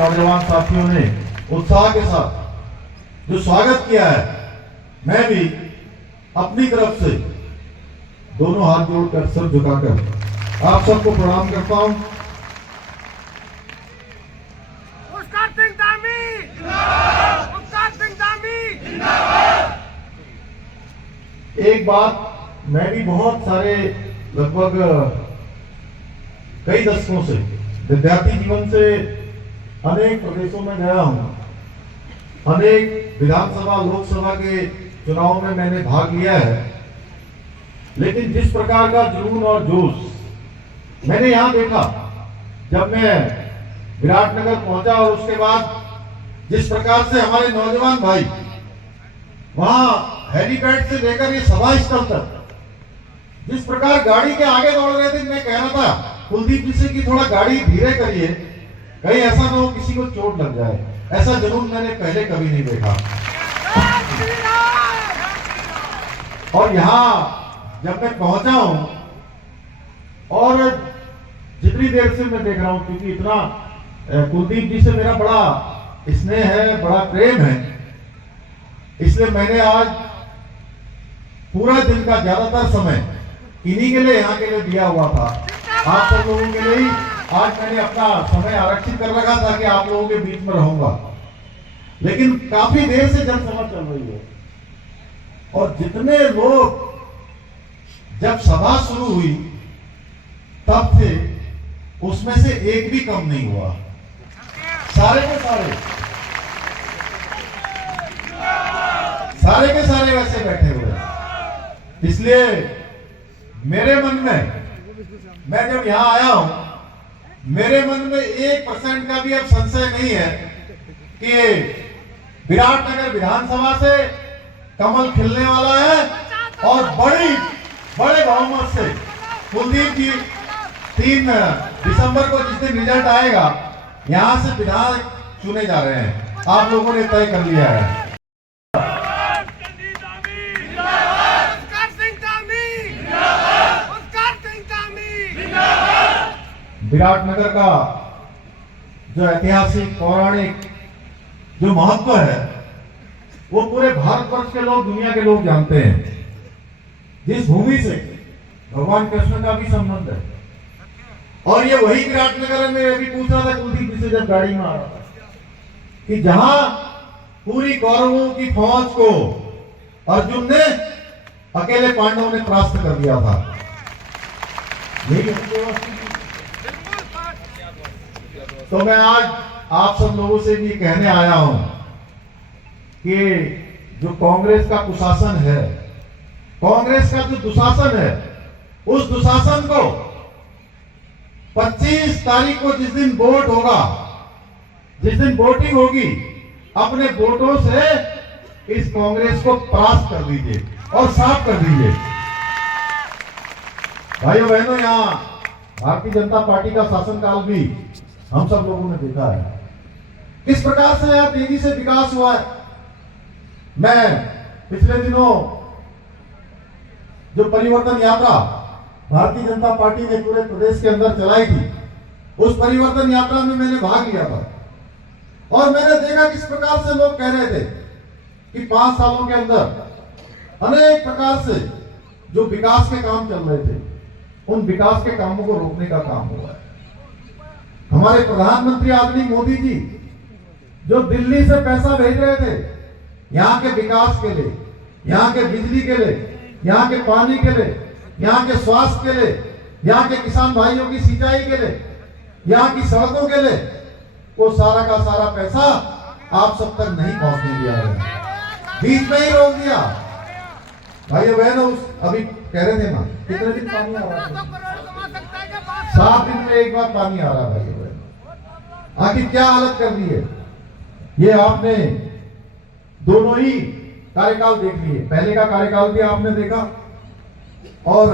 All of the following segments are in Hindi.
नौजवान साथियों ने उत्साह के साथ जो स्वागत किया है, मैं भी अपनी तरफ से दोनों हाथ जोड़कर सर झुकाकर आप सबको प्रणाम करता हूं। एक बात, मैं भी बहुत सारे लगभग कई दशकों से विद्यार्थी जीवन से अनेक प्रदेशों में गया हूं, अनेक विधानसभा लोकसभा के चुनाव में मैंने भाग लिया है, लेकिन जिस प्रकार का जुनून और जोश मैंने यहां देखा जब मैं विराटनगर पहुंचा, और उसके बाद जिस प्रकार से हमारे नौजवान भाई वहां हेलीपैड से लेकर ये सभा स्थल तक जिस प्रकार गाड़ी के आगे दौड़ रहे थे, मैं कह रहा था कुलदीप जी से कि थोड़ा गाड़ी धीरे करिए, कहीं ऐसा ना हो किसी को चोट लग जाए। ऐसा जुनून मैंने पहले कभी नहीं देखा। और यहां जब मैं पहुंचा हूं और जितनी देर से मैं देख रहा हूं, क्योंकि इतना कुलदीप जी से मेरा बड़ा स्नेह है, बड़ा प्रेम है, इसलिए मैंने आज पूरा दिन का ज्यादातर समय इन्हीं के लिए, यहाँ के लिए दिया हुआ था। आप सब लोगों के लिए ही आज मैंने अपना समय आरक्षित कर रखा था कि आप लोगों के बीच में रहूंगा, लेकिन काफी देर से जनसभा चल रही है और जितने लोग जब सभा शुरू हुई तब थे, उसमें से एक भी कम नहीं हुआ। सारे के सारे वैसे बैठे हुए। इसलिए मेरे मन में, मैं जब यहां आया हूं, मेरे मन में 1% का भी अब संशय नहीं है कि विराटनगर विधानसभा से कमल खिलने वाला है और बड़े बहुमत से कुलदीप जी 3 दिसंबर को जिस दिन रिजल्ट आएगा, यहां से विधायक चुने जा रहे हैं। आप लोगों ने तय कर लिया है। विराटनगर का जो ऐतिहासिक पौराणिक जो महत्व है, वो पूरे भारतवर्ष के लोग, दुनिया के लोग जानते हैं। जिस भूमि से भगवान कृष्ण का भी संबंध है, और ये वही विराटनगर में अभी पूछ रहा था कुलदीप जी से जब गाड़ी में आ रहा था, कि जहां पूरी कौरवों की फौज को अर्जुन ने अकेले पांडवों ने परास्त कर दिया था। तो मैं आज आप सब लोगों से भी कहने आया हूं कि जो कांग्रेस का कुशासन है, कांग्रेस का जो दुशासन है, उस दुशासन को 25 तारीख को जिस दिन वोट होगा, जिस दिन वोटिंग होगी, अपने वोटों से इस कांग्रेस को परास्त कर दीजिए और साफ कर दीजिए। भाइयों बहनों, यहां भारतीय जनता पार्टी का शासनकाल भी हम सब लोगों ने देखा है किस प्रकार से यहां तेजी से विकास हुआ है। मैं पिछले दिनों जो परिवर्तन यात्रा भारतीय जनता पार्टी ने पूरे प्रदेश के अंदर चलाई थी, उस परिवर्तन यात्रा में मैंने भाग लिया था और मैंने देखा किस प्रकार से लोग कह रहे थे कि 5 सालों के अंदर अनेक प्रकार से जो विकास के काम चल रहे थे, उन विकास के कामों को रोकने का काम हुआ है। हमारे प्रधानमंत्री आदरणीय मोदी जी जो दिल्ली से पैसा भेज रहे थे यहाँ के विकास के लिए, यहाँ के बिजली के लिए, यहाँ के पानी के लिए, यहाँ के स्वास्थ्य के लिए, यहाँ के किसान भाइयों की सिंचाई के लिए, यहाँ की सड़कों के लिए, वो सारा का सारा पैसा आप सब तक नहीं पहुंचने दिया है, बीच में ही रोक दिया। भाइयों बहनों, अभी कह रहे थे ना कितने दिन पानी आ रहा है, 7 दिन में एक बार पानी आ रहा है। भाइयों बहनों, आखिर क्या हालत कर दी है। ये आपने दोनों ही कार्यकाल देख लिए, पहले का कार्यकाल भी आपने देखा और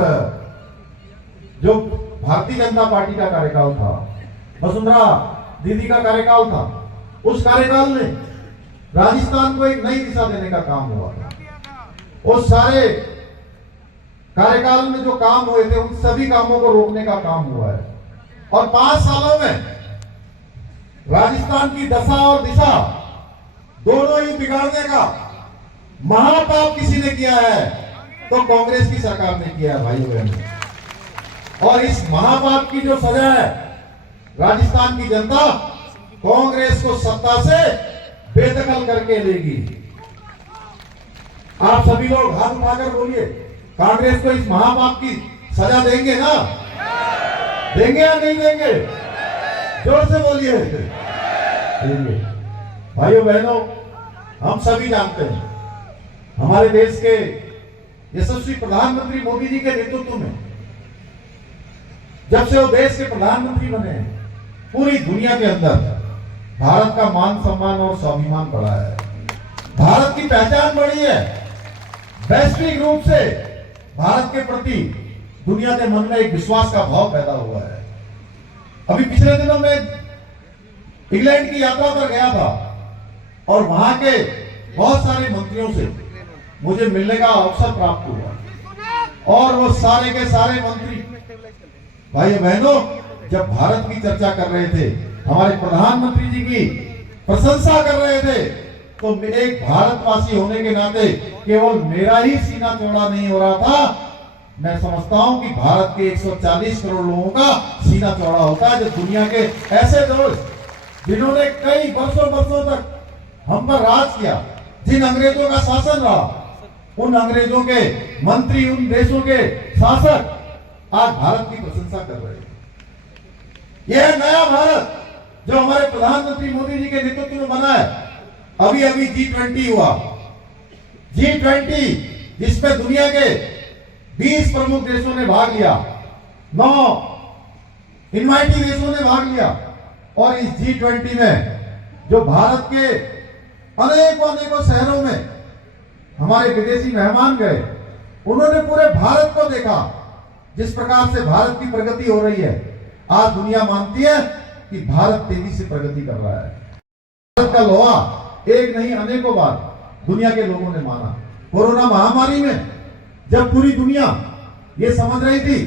जो भारतीय जनता पार्टी का कार्यकाल था, वसुंधरा दीदी का कार्यकाल था, उस कार्यकाल में राजस्थान को एक नई दिशा देने का काम हुआ था। उस सारे कार्यकाल में जो काम हुए थे, उन सभी कामों को रोकने का काम हुआ है। और 5 सालों में राजस्थान की दशा और दिशा दोनों ही बिगाड़ने का महापाप किसी ने किया है तो कांग्रेस की सरकार ने किया है भाइयों बहनों। और इस महापाप की जो सजा है, राजस्थान की जनता कांग्रेस को सत्ता से बेदखल करके लेगी। आप सभी लोग हाथ उठाकर बोलिए, कांग्रेस को इस महापाप की सजा देंगे ना? देंगे या नहीं देंगे? जोर से बोलिए। देंगे। भाइयों बहनों, हम सभी जानते हैं हमारे देश के यशस्वी प्रधानमंत्री मोदी जी के नेतृत्व में जब से वो देश के प्रधानमंत्री बने हैं, पूरी दुनिया के अंदर भारत का मान सम्मान और स्वाभिमान बढ़ा है। भारत की पहचान बढ़ी है। वैश्विक रूप से भारत के प्रति दुनिया के मन में एक विश्वास का भाव पैदा हुआ है। अभी पिछले दिनों में इंग्लैंड की यात्रा पर गया था और वहां के बहुत सारे मंत्रियों से मुझे मिलने का अवसर प्राप्त हुआ। और वो सारे के सारे मंत्री भाइयों बहनों जब भारत की चर्चा कर रहे थे, हमारे प्रधानमंत्री जी की प्रशंसा कर रहे थे, तो एक भारतवासी होने के नाते केवल मेरा ही सीना चौड़ा नहीं हो रहा था, मैं समझता हूं कि भारत के 140 करोड़ लोगों का सीना चौड़ा होता है, जो दुनिया के ऐसे दोस्त जिन्होंने कई वर्षों तक हम पर राज किया, जिन अंग्रेजों का शासन रहा, उन अंग्रेजों के मंत्री, उन देशों के शासक आज भारत की प्रशंसा कर रहे हैं। यह नया भारत जो हमारे प्रधानमंत्री मोदी जी के नेतृत्व में बना है। अभी अभी G20 हुआ, G20 जिसमें दुनिया के 20 प्रमुख देशों ने भाग लिया, 9 इनवाइटी देशों ने भाग लिया। और इस G20 में जो भारत के अनेकों शहरों में हमारे विदेशी मेहमान गए, उन्होंने पूरे भारत को देखा। जिस प्रकार से भारत की प्रगति हो रही है, आज दुनिया मानती है कि भारत तेजी से प्रगति कर रहा है। भारत का लोहा एक नहीं अनेकों बार दुनिया के लोगों ने माना। कोरोना महामारी में जब पूरी दुनिया ये समझ रही थी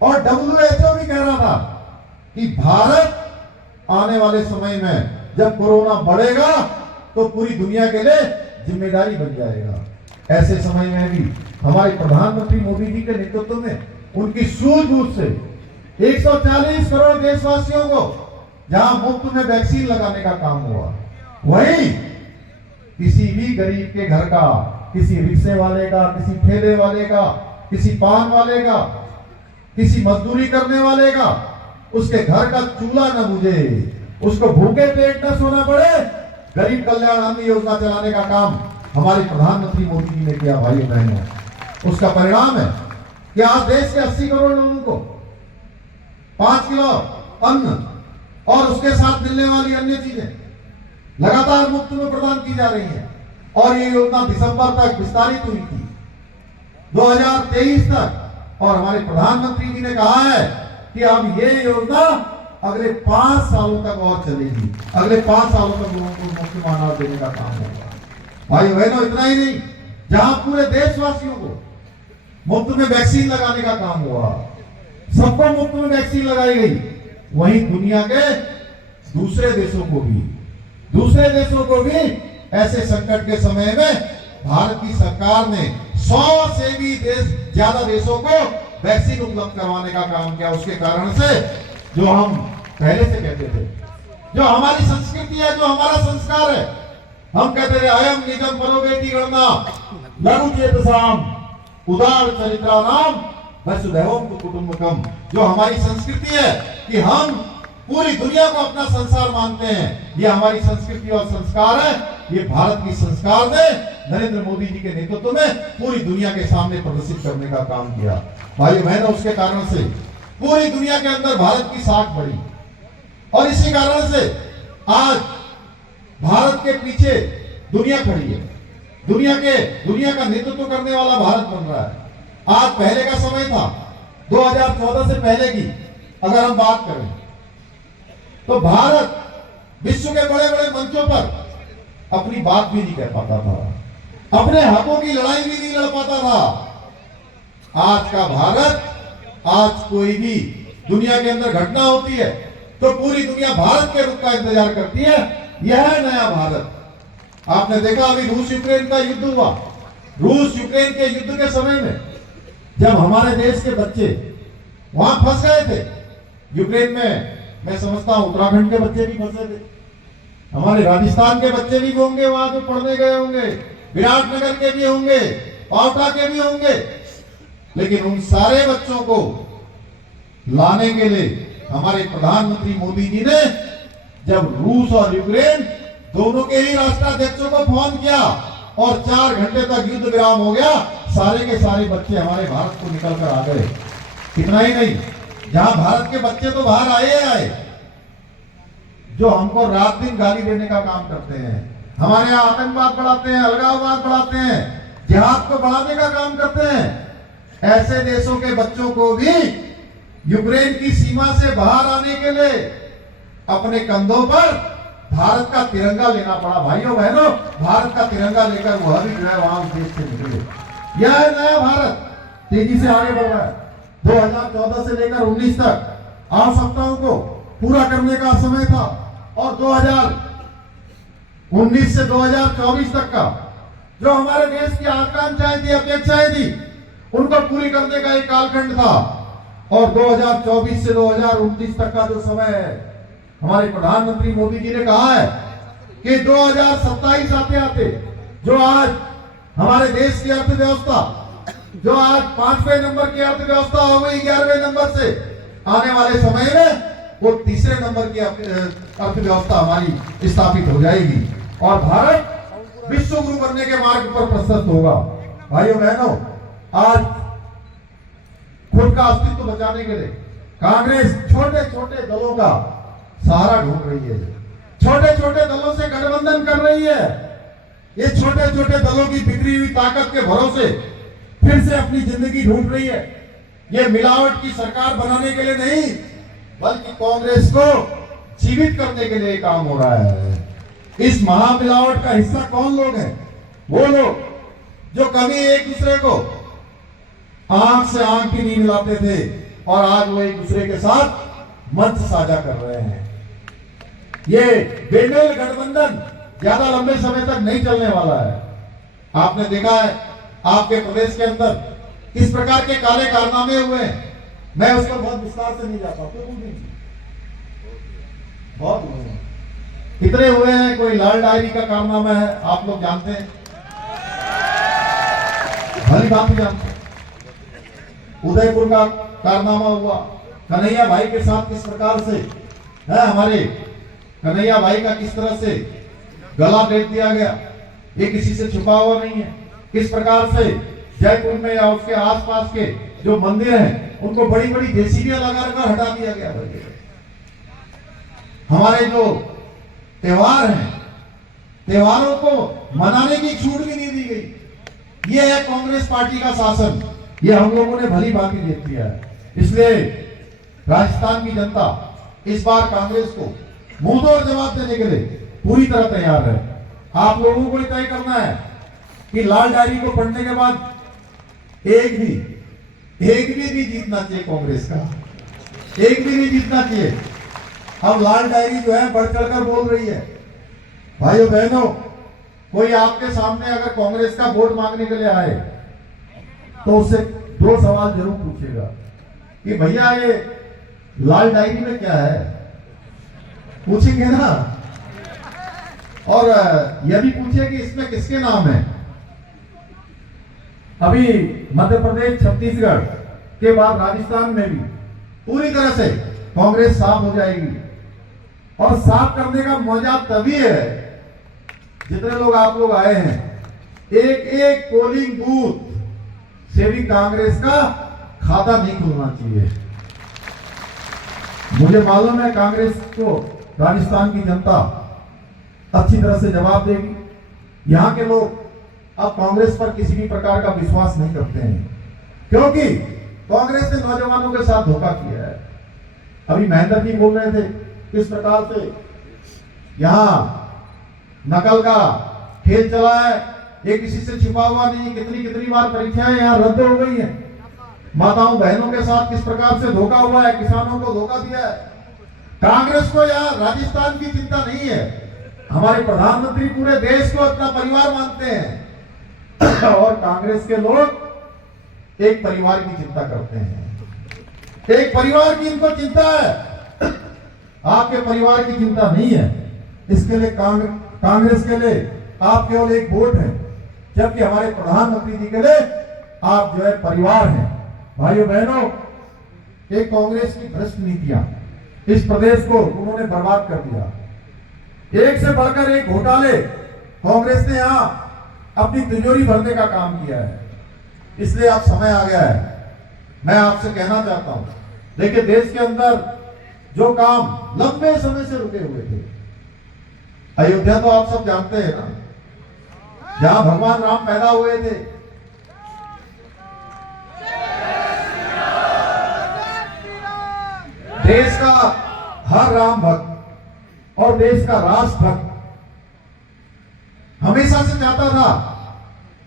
और WHO भी कह रहा था कि भारत आने वाले समय में जब कोरोना बढ़ेगा तो पूरी दुनिया के लिए जिम्मेदारी बन जाएगा, ऐसे समय में भी हमारे प्रधानमंत्री मोदी जी के नेतृत्व में उनकी सूझबूझ से 140 करोड़ देशवासियों को जहां मुफ्त में वैक्सीन लगाने का काम हुआ, वहीं किसी भी गरीब के घर का, किसी रिक्शे वाले का, किसी ठेले वाले का, किसी पान वाले का, किसी मजदूरी करने वाले का, उसके घर का चूल्हा न बुझे, उसको भूखे पेट न सोना पड़े, गरीब कल्याण अन्न योजना चलाने का काम हमारे प्रधानमंत्री मोदी जी ने किया। भाइयों बहनों, उसका परिणाम है कि आज देश के 80 करोड़ लोगों को 5 किलो अन्न और उसके साथ मिलने वाली अन्य चीजें लगातार मुफ्त में प्रदान की जा रही है। और ये योजना दिसंबर तक विस्तारित हुई थी, 2023 तक। और हमारे प्रधानमंत्री जी ने कहा है कि अब ये योजना अगले 5 सालों तक और चलेगी। अगले 5 सालों तक लोगों को मुफ्त में अनाज देने का काम होगा। भाई बहनों, इतना ही नहीं, जहां पूरे देशवासियों को मुफ्त में वैक्सीन लगाने का काम हुआ, सबको मुफ्त में वैक्सीन लगाई गई, वहीं दुनिया के दूसरे देशों को भी ऐसे संकट के समय में भारत की सरकार ने 100 से भी ज्यादा देशों को वैक्सीन उपलब्ध करवाने का काम किया। उसके कारण से जो हम पहले से कहते थे, जो हमारी संस्कृति है, जो हमारा संस्कार है, हम कहते थे अयम निजम परोवेति गणना लघु चेतसाम उदार चरित्रानाम वसुधैवम कुटुंबकम। जो हमारी संस्कृति है कि हम पूरी दुनिया को अपना संसार मानते हैं, ये हमारी संस्कृति और संस्कार है। ये भारत की संस्कार ने नरेंद्र मोदी जी के नेतृत्व में पूरी दुनिया के सामने प्रदर्शित करने का काम किया। भाई बहनों, उसके कारण से पूरी दुनिया के अंदर भारत की साख बढ़ी और इसी कारण से आज भारत के पीछे दुनिया खड़ी है। दुनिया का नेतृत्व करने वाला भारत बन रहा है। आज पहले का समय था, 2014 से पहले की अगर हम बात करें तो भारत विश्व के बड़े बड़े मंचों पर अपनी बात भी नहीं कह पाता था, अपने हकों की लड़ाई भी नहीं लड़ पाता था। आज का भारत, आज कोई भी दुनिया के अंदर घटना होती है तो पूरी दुनिया भारत के रुख का इंतजार करती है। यह है नया भारत। आपने देखा अभी रूस यूक्रेन का युद्ध हुआ। रूस यूक्रेन के युद्ध के समय में जब हमारे देश के बच्चे वहां फंस गए थे यूक्रेन में, मैं समझता हूं उत्तराखंड के बच्चे भी फंसे थे, हमारे राजस्थान के बच्चे भी होंगे वहां जो पढ़ने गए होंगे, विराटनगर के भी होंगे, पावटा के भी होंगे, लेकिन उन सारे बच्चों को लाने के लिए हमारे प्रधानमंत्री मोदी जी ने जब रूस और यूक्रेन दोनों के ही राष्ट्राध्यक्षों को फोन किया और 4 घंटे तक युद्ध विराम हो गया, सारे के सारे बच्चे हमारे भारत को निकल कर आ गए। इतना ही नहीं, जहां भारत के बच्चे तो बाहर आए जो हमको रात दिन गाली देने का काम करते हैं, हमारे यहाँ आतंकवाद बढ़ाते हैं, अलगाववाद बढ़ाते हैं, जिहाद को बढ़ाने का काम करते हैं। ऐसे देशों के बच्चों को भी यूक्रेन की सीमा से बाहर आने के लिए अपने कंधों पर भारत का तिरंगा लेना पड़ा। भाइयों बहनों, भारत का तिरंगा लेकर वह भी जो है वहां उस देश से निकले। यह है नया भारत, तेजी से आगे बढ़ रहा है। 2014 से लेकर 19 तक आवश्यकताओं को पूरा करने का समय था और 2019 से 2024 तक का जो हमारे देश की आकांक्षाएं थी, अपेक्षाएं थी, उनको पूरी करने का एक कालखंड था। और 2024 से 2029 तक का जो समय है, हमारे प्रधानमंत्री मोदी जी ने कहा है कि 2027 आते आते जो आज हमारे देश की अर्थव्यवस्था, जो आज 5वें नंबर की अर्थव्यवस्था हो गई 11वें नंबर से, आने वाले समय में वो 3रे नंबर की अर्थव्यवस्था हमारी स्थापित हो जाएगी और भारत विश्व गुरु बनने के मार्ग पर प्रशस्त होगा। भाइयों बहनों, आज खुद का अस्तित्व बचाने के लिए कांग्रेस छोटे छोटे दलों का सहारा ढूंढ रही है, छोटे छोटे दलों से गठबंधन कर रही है। ये छोटे छोटे दलों की बिखरी हुई ताकत के भरोसे फिर से अपनी जिंदगी ढूंढ रही है। ये मिलावट की सरकार बनाने के लिए नहीं, बल्कि कांग्रेस को जीवित करने के लिए काम हो रहा है। इस महामिलावट का हिस्सा कौन लोग हैं? वो लोग जो कभी एक दूसरे को आंख से आंख भी नहीं मिलाते थे और आज वो एक दूसरे के साथ मंच साझा कर रहे हैं। ये बेमेल गठबंधन ज्यादा लंबे समय तक नहीं चलने वाला है। आपने देखा है आपके प्रदेश के अंदर किस प्रकार के काले कारनामे हुए हैं। मैं उस पर बहुत विस्तार से नहीं जाता, बहुत हुए हैं, कितने हुए हैं। कोई लाल डायरी का कारनामा है, आप लोग जानते हैं, भली बात ही जानते हैं। उदयपुर का कारनामा हुआ, कन्हैया भाई के साथ किस प्रकार से है, हमारे कन्हैया भाई का किस तरह से गला भेज दिया गया, ये किसी से छुपा हुआ नहीं है। किस प्रकार से जयपुर में या उसके आसपास के जो मंदिर हैं उनको बड़ी बड़ी जेसीबियां लगाकर हटा दिया गया। हमारे जो त्योहार हैं, त्योहारों को मनाने की छूट भी नहीं दी गई। ये है कांग्रेस पार्टी का शासन, ये हम लोगों ने भली भांति देख दिया है। इसलिए राजस्थान की जनता इस बार कांग्रेस को मुंहतोड़ जवाब देने के लिए पूरी तरह तैयार है। आप लोगों को तय करना है कि लाल डायरी को पढ़ने के बाद एक भी जीतना चाहिए कांग्रेस का, एक भी नहीं जीतना चाहिए। अब लाल डायरी जो है बढ़ चढ़कर बोल रही है। भाइयों बहनों, कोई आपके सामने अगर कांग्रेस का वोट मांगने के लिए आए तो उससे 2 सवाल जरूर पूछेगा कि भैया ये लाल डायरी में क्या है, पूछेंगे ना। और यह भी पूछे कि इसमें किसके नाम है। अभी मध्य प्रदेश, छत्तीसगढ़ के बाद राजस्थान में भी पूरी तरह से कांग्रेस साफ हो जाएगी। और साफ करने का मजा तभी है, जितने लोग आप लोग आए हैं, एक एक पोलिंग बूथ से भी कांग्रेस का खाता नहीं खुलना चाहिए। मुझे मालूम है कांग्रेस को राजस्थान की जनता अच्छी तरह से जवाब देगी। यहाँ के लोग अब कांग्रेस पर किसी भी प्रकार का विश्वास नहीं करते हैं, क्योंकि कांग्रेस ने नौजवानों के साथ धोखा किया है। अभी महेंद्र जी बोल रहे थे किस प्रकार से यहाँ नकल का खेल चला है, ये किसी से छिपा हुआ नहीं। कितनी बार परीक्षाएं यहाँ रद्द हो गई हैं। माताओं बहनों के साथ किस प्रकार से धोखा हुआ है, किसानों को धोखा दिया है। कांग्रेस को या राजस्थान की चिंता नहीं है। हमारे प्रधानमंत्री पूरे देश को अपना परिवार मानते हैं और कांग्रेस के लोग एक परिवार की चिंता करते हैं। एक परिवार की इनको चिंता है, आपके परिवार की चिंता नहीं है। इसके लिए कांग्रेस के लिए आप केवल एक वोट है, जबकि हमारे प्रधानमंत्री जी के लिए आप जो है परिवार हैं। भाइयों बहनों, एक कांग्रेस की भ्रष्ट नीतियां इस प्रदेश को उन्होंने बर्बाद कर दिया। एक से बढ़कर एक घोटाले कांग्रेस ने यहां अपनी तिजोरी भरने का काम किया है। इसलिए अब समय आ गया है, मैं आपसे कहना चाहता हूं, देखिए देश के अंदर जो काम लंबे समय से रुके हुए थे, अयोध्या तो आप सब जानते हैं ना, जहां भगवान राम पैदा हुए थे, देश का हर राम भक्त और देश का राष्ट्र भक्त हमेशा से चाहता था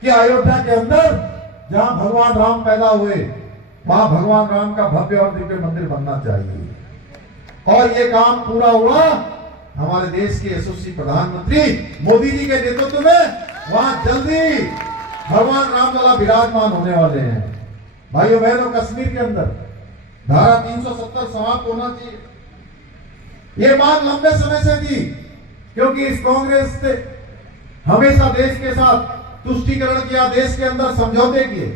कि अयोध्या के अंदर जहां भगवान राम पैदा हुए वहां भगवान राम का भव्य और दिव्य मंदिर बनना चाहिए। और ये काम पूरा हुआ हमारे देश के यशस्वी प्रधानमंत्री मोदी जी के नेतृत्व में। वहां जल्दी भगवान राम लला विराजमान होने वाले हैं। भाइयों बहनों, कश्मीर के अंदर धारा 370 समाप्त होना चाहिए। ये मांग लंबे समय से थी, क्योंकि इस कांग्रेस ने हमेशा देश के साथ तुष्टीकरण किया, देश के अंदर समझौते किए।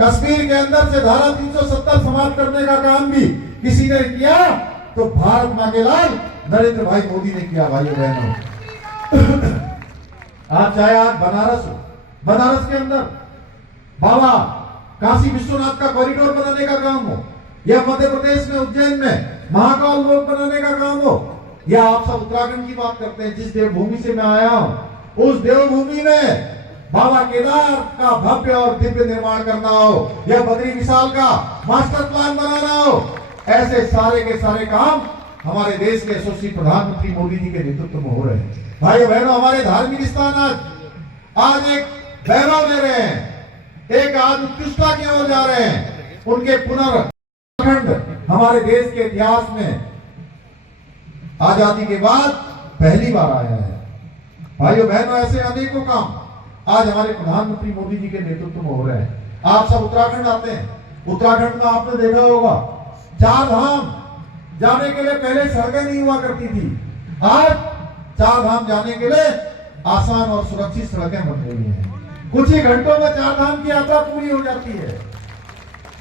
कश्मीर के अंदर से धारा 370 समाप्त करने का काम भी किसी ने किया तो भारत मां के लाल नरेंद्र भाई मोदी ने किया। भाइयों बहनों, आज चाहे आज बनारस के अंदर बाबा काशी विश्वनाथ का कॉरिडोर बनाने का काम हो, या मध्य प्रदेश में उज्जैन में महाकाल लोक बनाने का काम हो, या आप सब उत्तराखंड की बात करते हैं, जिस देवभूमि से मैं आया हूं, उस देवभूमि में बाबा केदार का भव्य और दिव्य निर्माण करना हो, या बद्री विशाल का मास्टर प्लान बनाना हो, ऐसे सारे के सारे काम हमारे देश के यशस्वी प्रधानमंत्री मोदी जी के नेतृत्व में हो रहे हैं। भाइयों बहनों, हमारे धार्मिक स्थान आज एक वैभव ले रहे हैं, एक आज उत्कृष्टता की ओर जा रहे हैं। उनके पुनर्खंड हमारे देश के इतिहास में आजादी के बाद पहली बार आया है। भाइयों बहनों, ऐसे अनेकों काम आज हमारे प्रधानमंत्री मोदी जी के नेतृत्व में हो रहे हैं। आप सब उत्तराखंड आते हैं, उत्तराखंड में आपने देखा होगा 4 धाम जाने के लिए पहले सड़कें नहीं हुआ करती थी, आज 4 धाम जाने के लिए आसान और सुरक्षित सड़कें बन रही हैं। कुछ ही घंटों में 4 धाम की यात्रा पूरी हो जाती है।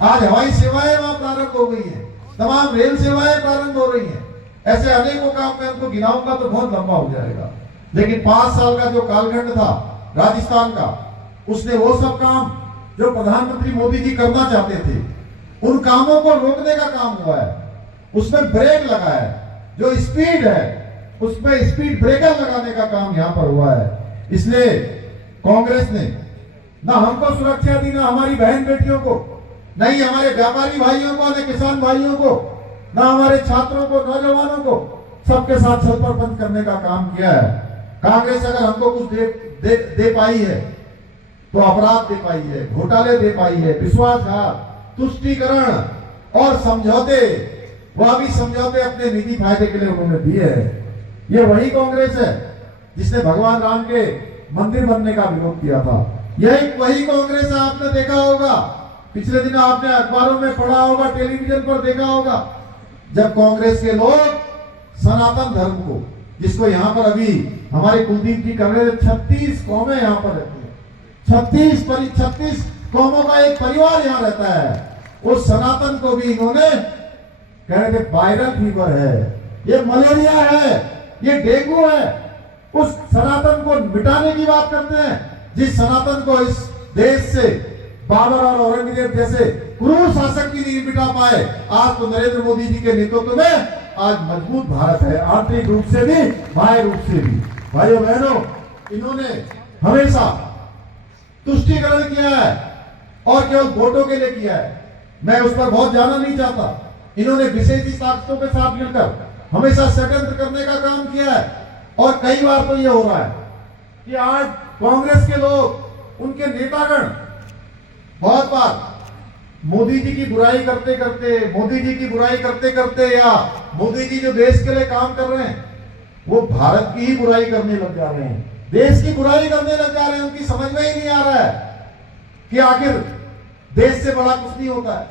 आज हवाई सेवाएं वहां प्रारंभ हो गई है, तमाम रेल सेवाएं प्रारंभ हो रही हैं। ऐसे अनेकों काम मैं उनको गिनाऊंगा तो बहुत लंबा हो जाएगा, लेकिन 5 साल का जो कालखंड था राजस्थान का, उसने वो सब काम जो प्रधानमंत्री मोदी जी करना चाहते थे, उन कामों को रोकने का काम हुआ है। उसमें ब्रेक लगा है, जो स्पीड है उसमें स्पीड ब्रेकर लगाने का काम यहां पर हुआ है। इसलिए कांग्रेस ने ना हमको सुरक्षा दी, ना हमारी बहन बेटियों को, नहीं हमारे व्यापारी भाइयों को, न किसान भाइयों को, ना हमारे छात्रों को, नौजवानों को, सबके साथ छल पर बंद करने का काम किया है। कांग्रेस अगर हमको कुछ दे पाई है तो अपराध दे पाई है, घोटाले दे पाई है, विश्वासघात, तुष्टीकरण और समझौते, वह भी समझौते अपने निजी फायदे के लिए उन्होंने दिए हैं। ये वही कांग्रेस है जिसने भगवान राम के मंदिर बनने का विरोध किया था। यही वही कांग्रेस है, आपने देखा होगा, पिछले दिन आपने अखबारों में पढ़ा होगा, टेलीविजन पर देखा होगा, जब कांग्रेस के लोग सनातन धर्म को, जिसको यहाँ पर अभी हमारे कुलदीप जी कर रहे थे, 36 कौमें यहाँ पर रहती है, 36 कौमों का एक परिवार यहाँ रहता है। उस सनातन को भी इन्होंने कह रहे थे वायरल फीवर है, ये मलेरिया है, ये डेंगू है, उस सनातन को मिटाने की बात करते हैं, जिस सनातन को इस देश से बाबर और औरंगजेब जैसे क्रूर शासक भी नहीं मिटा पाए। आज तो नरेंद्र मोदी जी के नेतृत्व में आज मजबूत भारत है, आंतरिक रूप से भी, बाह्य रूप से भी। भाइयों बहनों, इन्होंने हमेशा तुष्टीकरण किया है और केवल वोटों के लिए किया है। मैं उस पर बहुत जाना नहीं चाहता। इन्होंने विशेषी ताकतों के साथ मिलकर हमेशा षड्यंत्र करने का काम किया है, और कई बार तो यह हो रहा है कि आज कांग्रेस के लोग, उनके नेतागण बहुत बार मोदी जी की बुराई करते करते, मोदी जी की बुराई करते करते, या मोदी जी जो देश के लिए काम कर रहे हैं वो भारत की ही बुराई करने लग जा रहे हैं, देश की बुराई करने लग जा रहे हैं। उनकी समझ में ही नहीं आ रहा है कि आखिर देश से बड़ा कुछ नहीं होता है।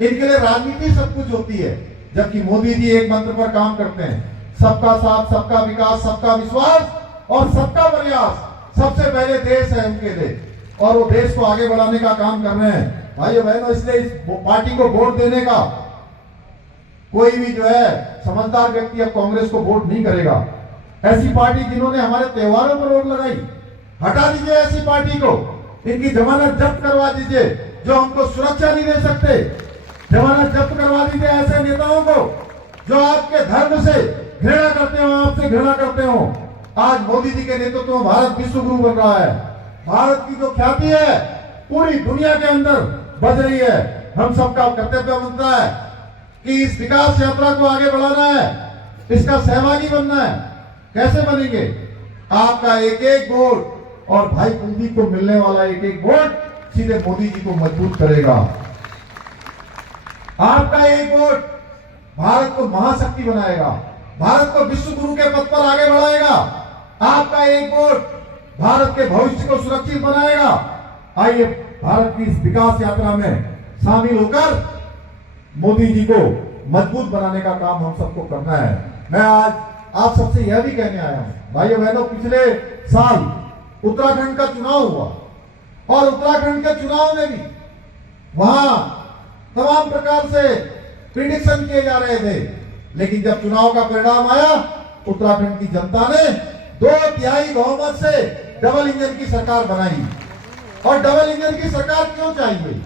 इनके लिए राजनीति सब कुछ होती है, जबकि मोदी जी एक मंत्र पर काम करते हैं, सबका साथ, सबका विकास, सबका विश्वास और सबका प्रयास। सबसे पहले देश है उनके लिए, और वो देश को आगे बढ़ाने का काम कर रहे हैं भाइयों बहनों। इसलिए इस पार्टी को वोट देने का कोई भी जो है समझदार व्यक्ति अब कांग्रेस को वोट नहीं करेगा। ऐसी पार्टी जिन्होंने हमारे त्योहारों पर रोक लगाई, हटा दीजिए ऐसी पार्टी को, इनकी जमानत जब्त करवा दीजिए। जो हमको सुरक्षा नहीं दे सकते, जमानत जब्त करवा दीजिए ऐसे नेताओं को जो आपके धर्म से घृणा करते हो, आपसे घृणा करते हो। आज मोदी जी के नेतृत्व में भारत विश्व गुरु बन रहा है। भारत की जो ख्याति है पूरी दुनिया के अंदर बज रही है। हम सबका कर्तव्य बनता है कि इस विकास यात्रा को आगे बढ़ाना है, इसका सहभागी बनना है। कैसे बनेंगे? आपका एक एक वोट और भाई कुलदीप को मिलने वाला एक एक वोट सीधे मोदी जी को मजबूत करेगा। आपका एक वोट भारत को महाशक्ति बनाएगा, भारत को विश्व गुरु के पद पर आगे बढ़ाएगा। आपका एक वोट भारत के भविष्य को सुरक्षित बनाएगा। आइए भारत की इस विकास यात्रा में शामिल होकर मोदी जी को मजबूत बनाने का काम हम सबको करना है। मैं आज आप सबसे यह भी कहने आया हूं भाइयों बहनों, पिछले साल उत्तराखंड का चुनाव हुआ और उत्तराखंड के चुनाव में भी वहां तमाम प्रकार से प्रिडिक्शन किए जा रहे थे, लेकिन जब चुनाव का परिणाम आया उत्तराखंड की जनता ने 2/3 बहुमत से डबल इंजन की सरकार बनाई। और डबल इंजन की सरकार क्यों चाहिए?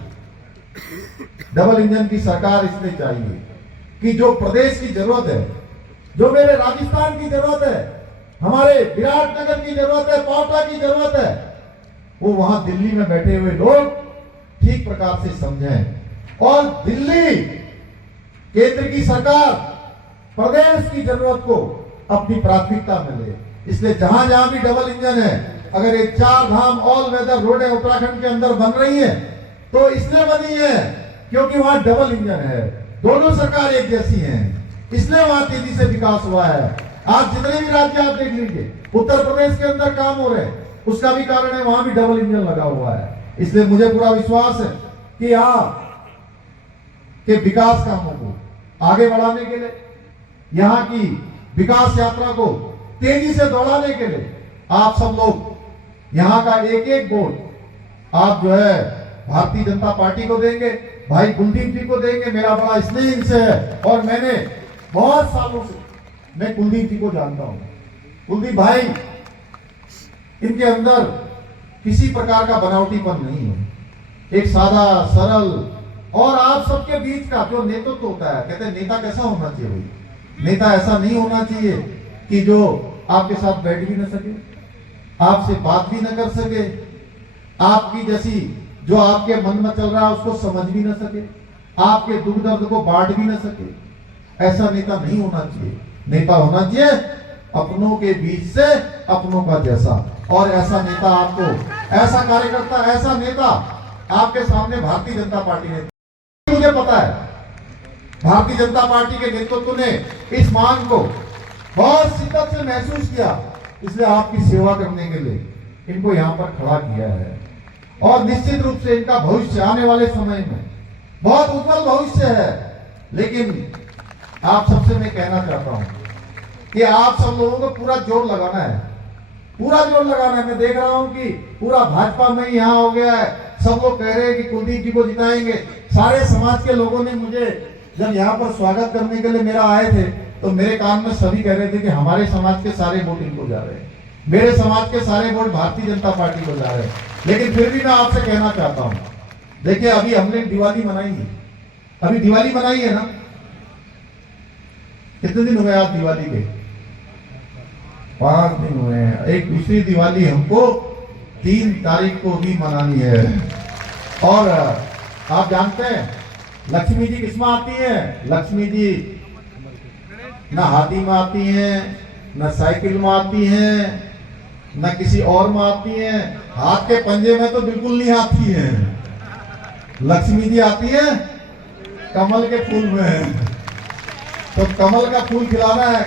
डबल इंजन की सरकार इसलिए चाहिए कि जो प्रदेश की जरूरत है, जो मेरे राजस्थान की जरूरत है, हमारे विराटनगर की जरूरत है, पावटा की जरूरत है, वो वहां दिल्ली में बैठे हुए लोग ठीक प्रकार से समझें और दिल्ली केंद्र की सरकार प्रदेश की जरूरत को अपनी प्राथमिकता मिले। इसलिए जहां जहां भी डबल इंजन है, अगर ये 4 धाम ऑल वेदर रोडें उत्तराखंड के अंदर बन रही है तो इसलिए बनी है क्योंकि वहां डबल इंजन है, दोनों सरकार एक जैसी हैं, इसलिए वहां तेजी से विकास हुआ है। आज जितने भी राज्य आप देख लीजिए, उत्तर प्रदेश के अंदर काम हो रहे हैं, उसका भी कारण है वहां भी डबल इंजन लगा हुआ है। इसलिए मुझे पूरा विश्वास है कि आप के विकास कामों को आगे बढ़ाने के लिए, यहाँ की विकास यात्रा को तेजी से दौड़ाने के लिए आप सब लोग यहाँ का एक एक वोट आप जो है भारतीय जनता पार्टी को देंगे, भाई कुलदीप जी को देंगे। मेरा बड़ा स्नेह इनसे है और मैंने बहुत सालों से मैं कुलदीप जी को जानता हूं। कुलदीप भाई, इनके अंदर किसी प्रकार का बनावटीपन नहीं है, एक सादा सरल, और आप सबके बीच का जो नेतृत्व होता है, कहते हैं नेता कैसा होना चाहिए भाई, नेता ऐसा नहीं होना चाहिए कि जो आपके साथ बैठ भी न सके, आपसे बात भी न कर सके, आपकी जैसी जो आपके मन में चल रहा है उसको समझ भी न सके, आपके दुख दर्द को बांट भी न सके। ऐसा नेता नहीं होना चाहिए। नेता होना चाहिए अपनों के बीच से अपनों का जैसा, और ऐसा नेता आपको, ऐसा कार्यकर्ता, ऐसा नेता आपके सामने भारतीय जनता पार्टी ने, मुझे पता है भारतीय जनता पार्टी के नेतृत्व ने इस मांग को बहुत शिद्दत से महसूस किया, इसलिए आपकी सेवा करने के लिए इनको यहाँ पर खड़ा किया है। और निश्चित रूप से इनका भविष्य आने वाले समय में बहुत उज्जवल भविष्य है। लेकिन आप सबसे मैं कहना चाहता हूं कि आप सब लोगों को पूरा जोर लगाना है, पूरा जोर लगाना है। मैं देख रहा हूं कि पूरा भाजपा में ही यहाँ हो गया है, सब लोग कह रहे हैं कि कुलदीप जी को जिताएंगे। सारे समाज के लोगों ने मुझे जब यहाँ पर स्वागत करने के लिए मेरा आए थे तो मेरे कान में सभी कह रहे थे कि हमारे समाज के सारे वोट इनको जा रहे हैं, मेरे समाज के सारे वोट भारतीय जनता पार्टी को जा रहे हैं। लेकिन फिर भी मैं आपसे कहना चाहता हूं, देखिए अभी हमने दिवाली मनाई है, अभी दिवाली मनाई है ना, कितने दिन हुए आप दिवाली के? 5 दिन हुए हैं। एक दूसरी दिवाली हमको 3 तारीख को भी मनानी है। और आप जानते हैं लक्ष्मी जी किसमें आती है? लक्ष्मी जी न हाथी में आती हैं, न साइकिल में आती हैं, न किसी और में आती हैं, हाथ के पंजे में तो बिल्कुल नहीं आती हैं। लक्ष्मी जी आती है कमल के फूल में, तो कमल का फूल खिलाना है।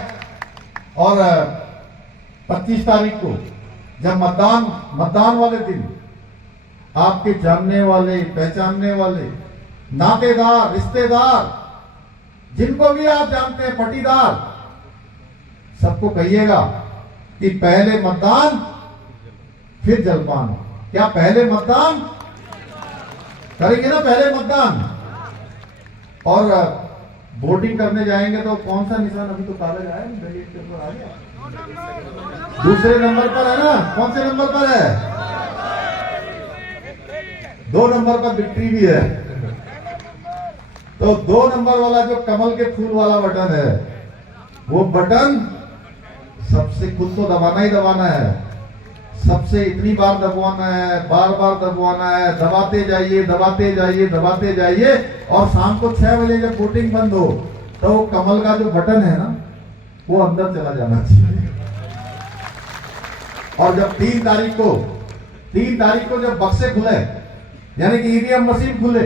और 25 तारीख को जब मतदान वाले दिन आपके जानने वाले, पहचानने वाले, नातेदार, रिश्तेदार, जिनको भी आप जानते हैं, पटीदार, सबको कहिएगा कि पहले मतदान फिर जलपान। क्या पहले मतदान करेंगे ना? पहले मतदान। और वोटिंग करने जाएंगे तो कौन सा निशान? अभी तो कागज आया, बैलेट पेपर आ गया, दूसरे नंबर पर है ना? कौन से नंबर पर है? 2 नंबर पर विक्ट्री भी है। तो 2 नंबर वाला जो कमल के फूल वाला बटन है, वो बटन सबसे खुद तो दबाना ही दबाना है, सबसे इतनी बार दबवाना है, बार बार दबवाना है, दबाते जाइए, दबाते जाइए, दबाते जाइए। और शाम को 6 बजे जब वोटिंग बंद हो तो कमल का जो बटन है ना, वो अंदर चला जाना चाहिए। और जब 3 तारीख को जब बक्से खुले, यानी कि ईवीएम मशीन खुले,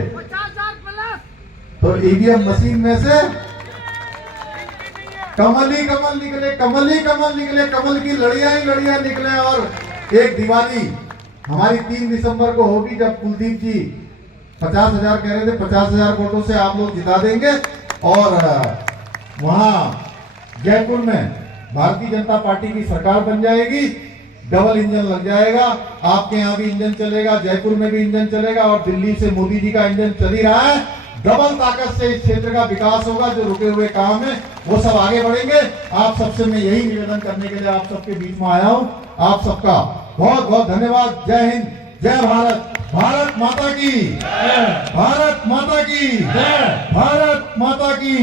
तो ईवीएम मशीन में से कमल ही कमल निकले, कमल ही कमल निकले, कमल की लड़ियां ही लड़ियां निकले। और एक दिवाली हमारी 3 दिसंबर को होगी, जब कुलदीप जी 50,000 कह रहे थे, 50,000 वोटों से आप लोग जिता देंगे। और वहां जयपुर में भारतीय जनता पार्टी की सरकार बन जाएगी, डबल इंजन लग जाएगा। आपके यहाँ भी इंजन चलेगा, जयपुर में भी इंजन चलेगा, और दिल्ली से मोदी जी का इंजन चल ही रहा है। डबल ताकत से इस क्षेत्र का विकास होगा। जो रुके हुए काम है वो सब आगे बढ़ेंगे। आप सबसे मैं यही निवेदन करने के लिए आप सबके बीच में आया हूं। आप सबका बहुत बहुत धन्यवाद। जय हिंद, जय भारत, भारत माता की, भारत माता की, भारत माता की।